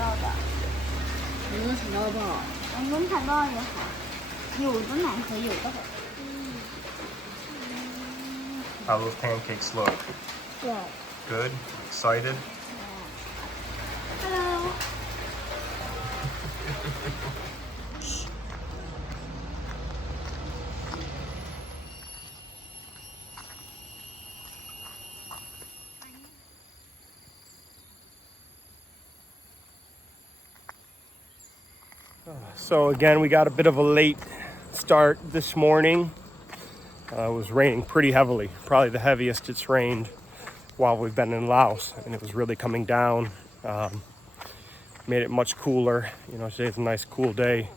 到的。能踩到吧？能踩到也好，有的难可有的好。How those pancakes look? Good. Good? Excited? Hello. So again, we got a bit of a late start this morning. It was raining pretty heavily, probably the heaviest it's rained while we've been in Laos, and it was really coming down. Made it much cooler. You know, today's a nice cool day.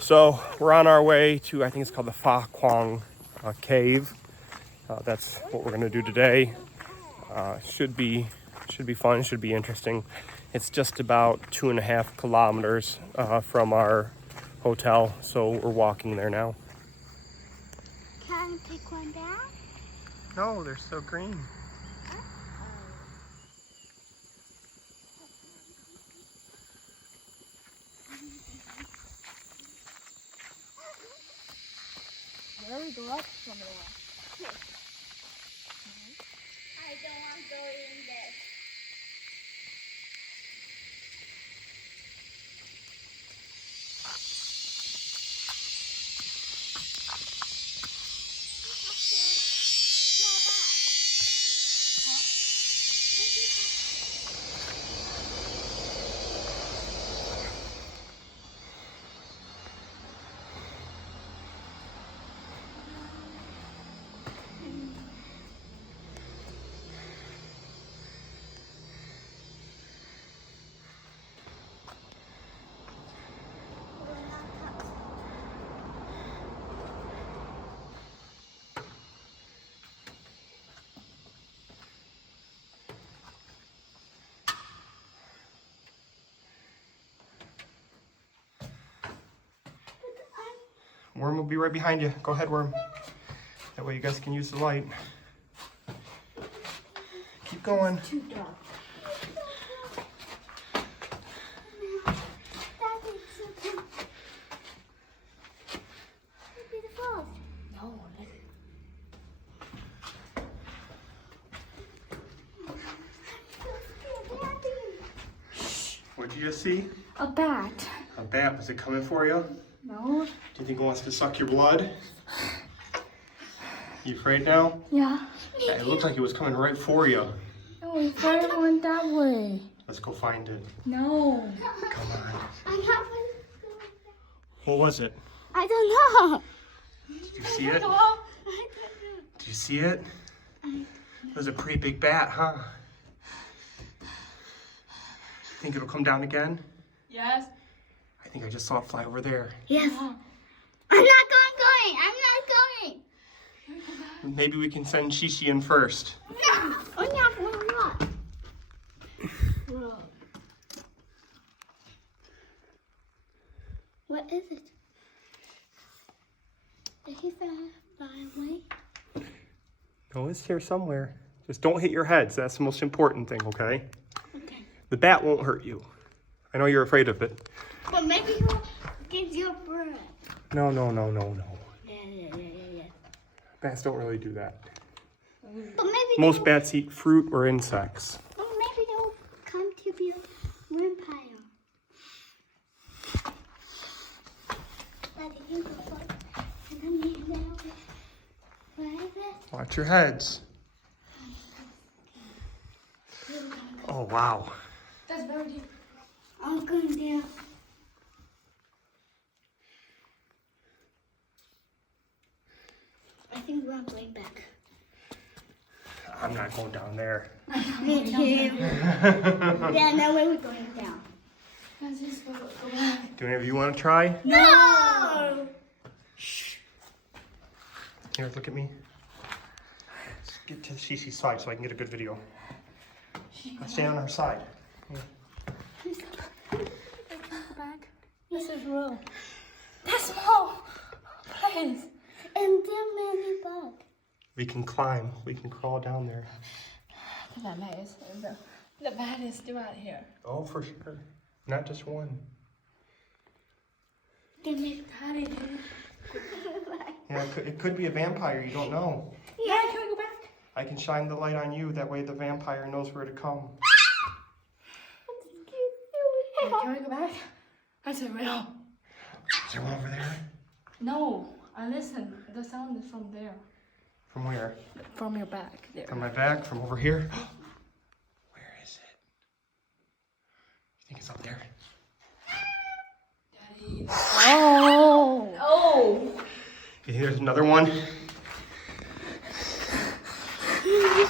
So we're on our way to, I think it's called the Kuang cave. That's what we're gonna do today. Should be fun, should be interesting. It's just about 2.5 kilometers from our hotel, so we're walking there now. Can I take one down? No, they're so green. Where we go up somewhere? I don't want to go in there. Worm will be right behind you. Go ahead, Worm. That way you guys can use the light. Keep going. Too dark. No, What'd you just see? a bat. A bat. Was it coming for you? No. Do you think it wants to suck your blood? You afraid now? Yeah. Yeah, it looked like it was coming right for you. No, we first went that way. Let's go find it. No. Come on. I haven't. What was it? I don't know. Did you see it? Did you see it? It was a pretty big bat, huh? Think it'll come down again? Yes. I think I just saw it fly over there. Yes. I'm not going. I'm not going. Maybe we can send Shishi in first. No. Oh, yeah, what? Whoa. What is it? Is he far away? No, it's here somewhere. Just don't hit your heads. That's the most important thing, okay? Okay. The bat won't hurt you. I know you're afraid of it. But maybe he'll give you a bread. No. Yeah. Bats don't really do that. But maybe Most bats eat fruit or insects. But maybe they'll come to be a vampire. Watch your heads. Oh, wow. That's very deep. I'm going down. I think we're going back. I'm not going down there. Me too. Yeah, no way we're going down. Let's just go back. Do any of you want to try? No! Here, look at me. Let's get to Shishi's side so I can get a good video. I'll stay on her side. Here. Back. This is real. That's small place. And there many bugs. We can climb. We can crawl down there. The bat is still out here. Oh, for sure. Not just one. Daddy. Yeah, it could be a vampire. You don't know. Yeah, can we go back? I can shine the light on you. That way the vampire knows where to come. Can we go back? That's a real. Is there one over there? No, I listen. The sound is from there. From where? From your back there. From my back? From over here? Where is it? You think it's up there? Daddy. Oh. Oh. Okay, here's another one. Did you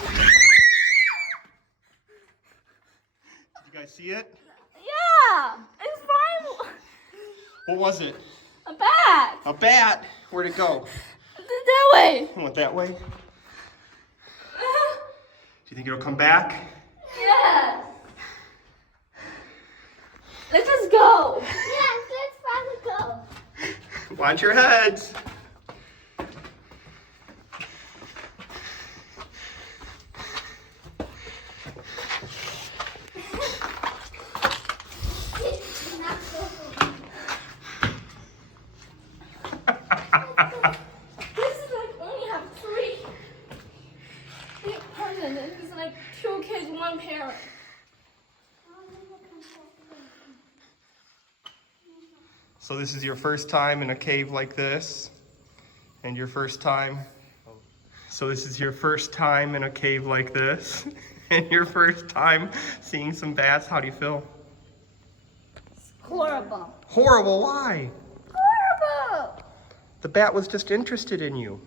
guys see it? Yeah, it's fine. What was it? A bat. A bat? Where'd it go? That way. It went that way? Do you think it'll come back? Yes. Let's just go. Yes, let's finally go. Watch your heads. This is like only have 3 big person, and it's like 2 kids, 1 parent. So this is your first time in a cave like this, and your first time. So this is your first time in a cave like this, and your first time seeing some bats. How do you feel? Horrible. Horrible. Why? Horrible. The bat was just interested in you.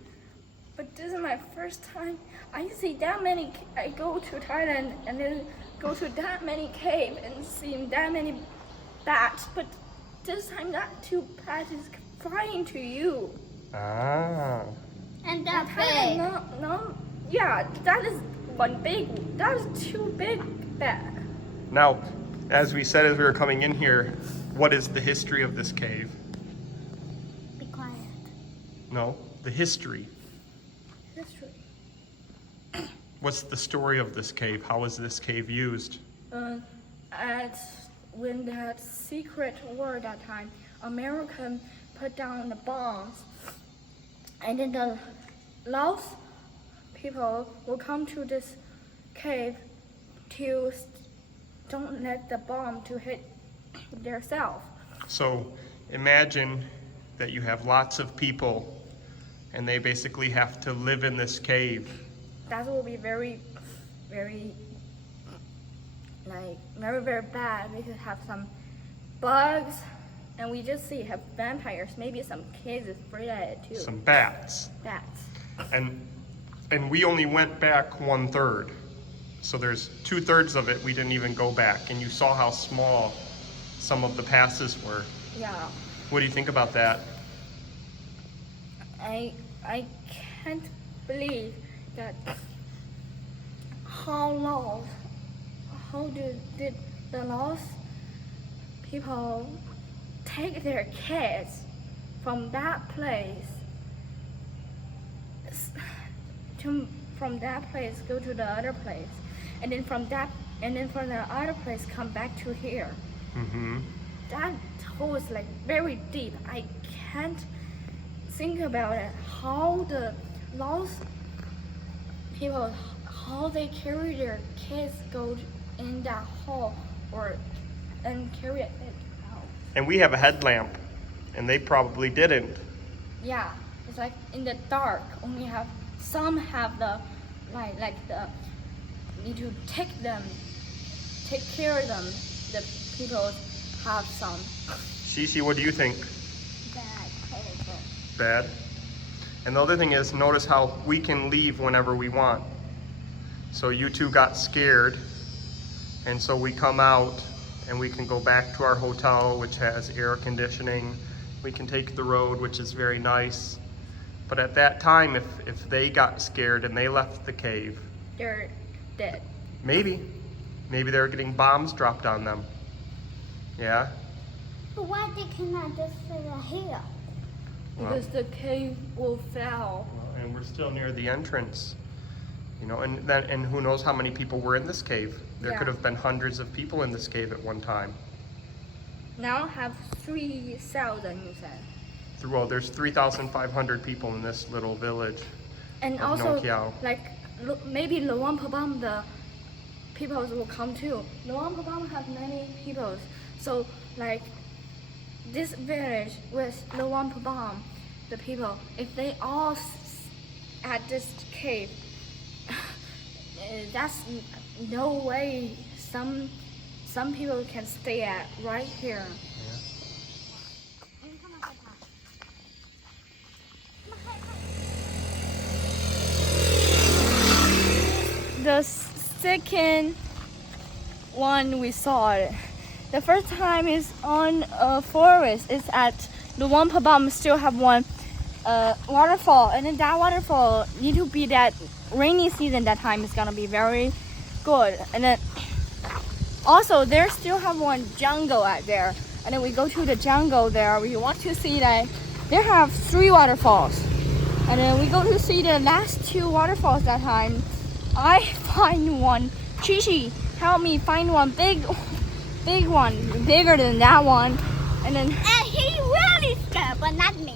But this is my first time. I see that many. I go to Thailand and then go to that many cave and see that many bats. But this time, that 2 bats is flying to you. Ah. And that Thailand, big. no, yeah, that is 1 big. That is 2 big bats. Now, as we said as we were coming in here, what is the history of this cave? Be quiet. No, the history. History. What's the story of this cave? How was this cave used? At when that secret war that time, American put down the bombs, and then the Laos people will come to this cave to don't let the bomb to hit their self. So imagine that you have lots of people and they basically have to live in this cave. That will be very, very, like, very, very bad. We could have some bugs, and we just see have vampires. Maybe some kids is afraid of it too. Some bats. Bats. And we only went back 1/3. So there's 2/3 of it we didn't even go back. And you saw how small some of the passes were. Yeah. What do you think about that? I can't believe that how did the lost people take their kids from that place from that place go to the other place, and then from the other place come back to here. Mm-hmm. That hole is like very deep. I can't think about it. How the lost people, how they carry their kids go in that hole and carry it out. And we have a headlamp, and they probably didn't. Yeah, it's like in the dark. Only have some have the like the need to take care of them. The people have some. Shishi, what do you think? Bad. Horrible. Bad. And the other thing is, notice how we can leave whenever we want. So you two got scared, and so we come out and we can go back to our hotel, which has air conditioning. We can take the road, which is very nice. But at that time, if they got scared and they left the cave, They're dead. maybe they were getting bombs dropped on them. Yeah? But why they cannot just sit here? Because the cave will fall. And we're still near the entrance, you know, and who knows how many people were in this cave. There Yeah. could have been hundreds of people in this cave at one time. now have 3,000, you said. Well, there's 3,500 people in this little village. And Of also, Nong Kiao. like, maybe Luang Prabang, the people will come too. Luang Prabang have many people. So, like, this village with Luang Prabang, the people, if they all at this cave, that's no way some people can stay at right here. The second one we saw it. The first time is on a forest. It's at Luang Prabang. Still have one waterfall, and then that waterfall need to be that rainy season. That time is gonna be very good. And then also there still have one jungle out there. And then we go to the jungle there. We want to see that they have 3 waterfalls. And then we go to see the last 2 waterfalls that time. I find one. Chi, help me find one big one, bigger than that one. And then And he really scared, but not me.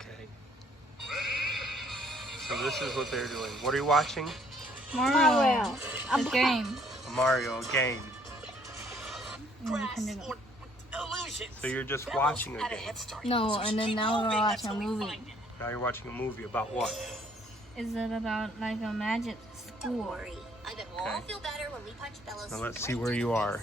Okay. So this is what they're doing. What are you watching? Mario, a game. A Mario game. So you're just watching a game. No, and then now we're watching a movie. Now you're watching a movie about what? Is it about like a magic school? I bet we'll all feel better when we punch Bellows. Now let's see where you are.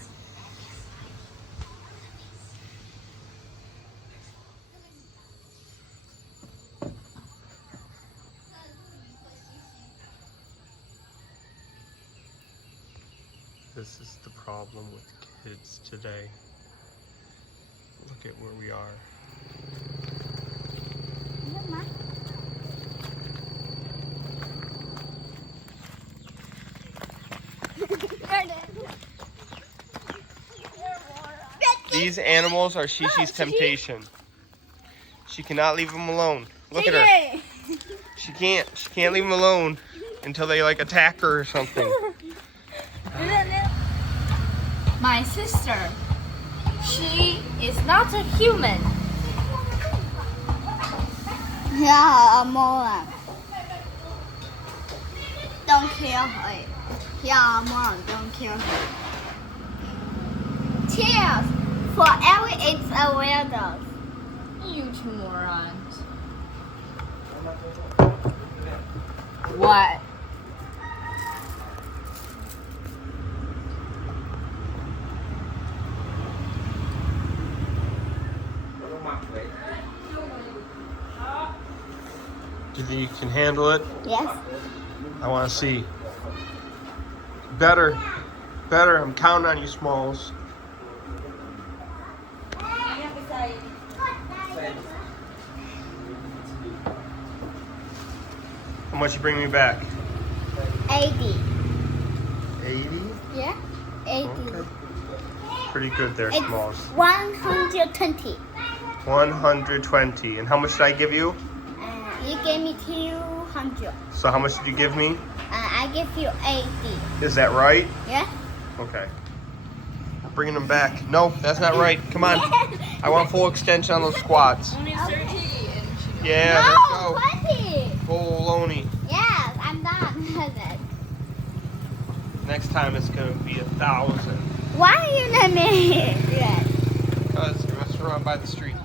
This is the problem with kids today. Look at where we are. These animals are Shishi's temptation. She cannot leave them alone. Look at her. She can't leave them alone until they like attack her or something. My sister, she is not a human. Yeah, more. Don't kill her. Yeah, more. Don't kill her. Cheers for every it's a weirdo. You two morons. What? Do you think you can handle it? Yes. I want to see. Better. I'm counting on you, Smalls. How much you bring me back? 80. 80? Yeah. 80. Okay. Pretty good there, It's Smalls. 120. 120. And how much did I give you? You gave me 200. So how much did you give me? I give you 80. Is that right? Yeah. Okay. Bringing them back. No, that's not right. Come on. I want full extension on those squats. Only 30 and Yeah, No, let's go. 20. Full loney. Yes, I'm done with it. Next time it's gonna be 1,000. Why are you not me? Yes. Because the restaurant by the street.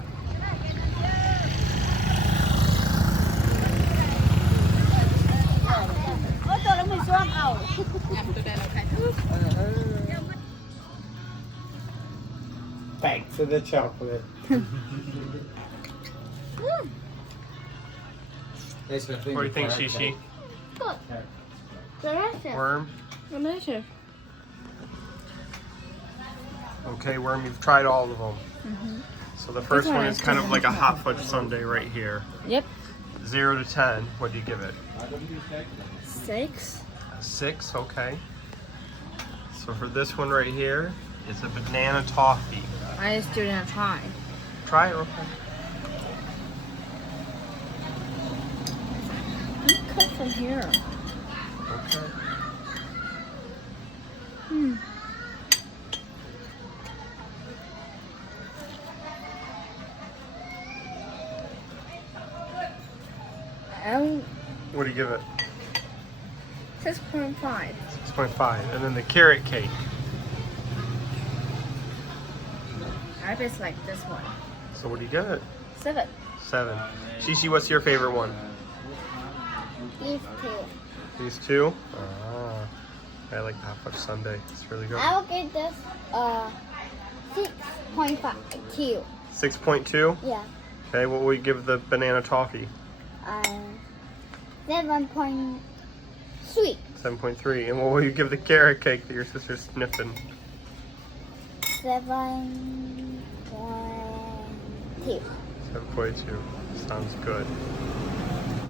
Thanks for the chocolate. What do you think, Shishi? Good. Delicious. Worm? delicious. Okay, Worm, you've tried all of them. So the first one is kind of like a hot fudge sundae right here. Yep. 0 to 10, what do you give it? 6. 6, okay. So for this one right here, it's a banana toffee. I just didn't try. Try it real quick. Cut from here. Okay. What do you give it? 6.5. 6.5. And then the carrot cake. I just like this one. So what do you give it? 7. 7. Shishi, what's your favorite one? These two. These two? Ah, I like the hot fudge sundae. It's really good. I will give this 6.5. 6.2? Yeah. Okay, what will you give the banana toffee? 7.3. 7.3. And what will you give the carrot cake that your sister's sniffing? 7.2. 7.2. Sounds good.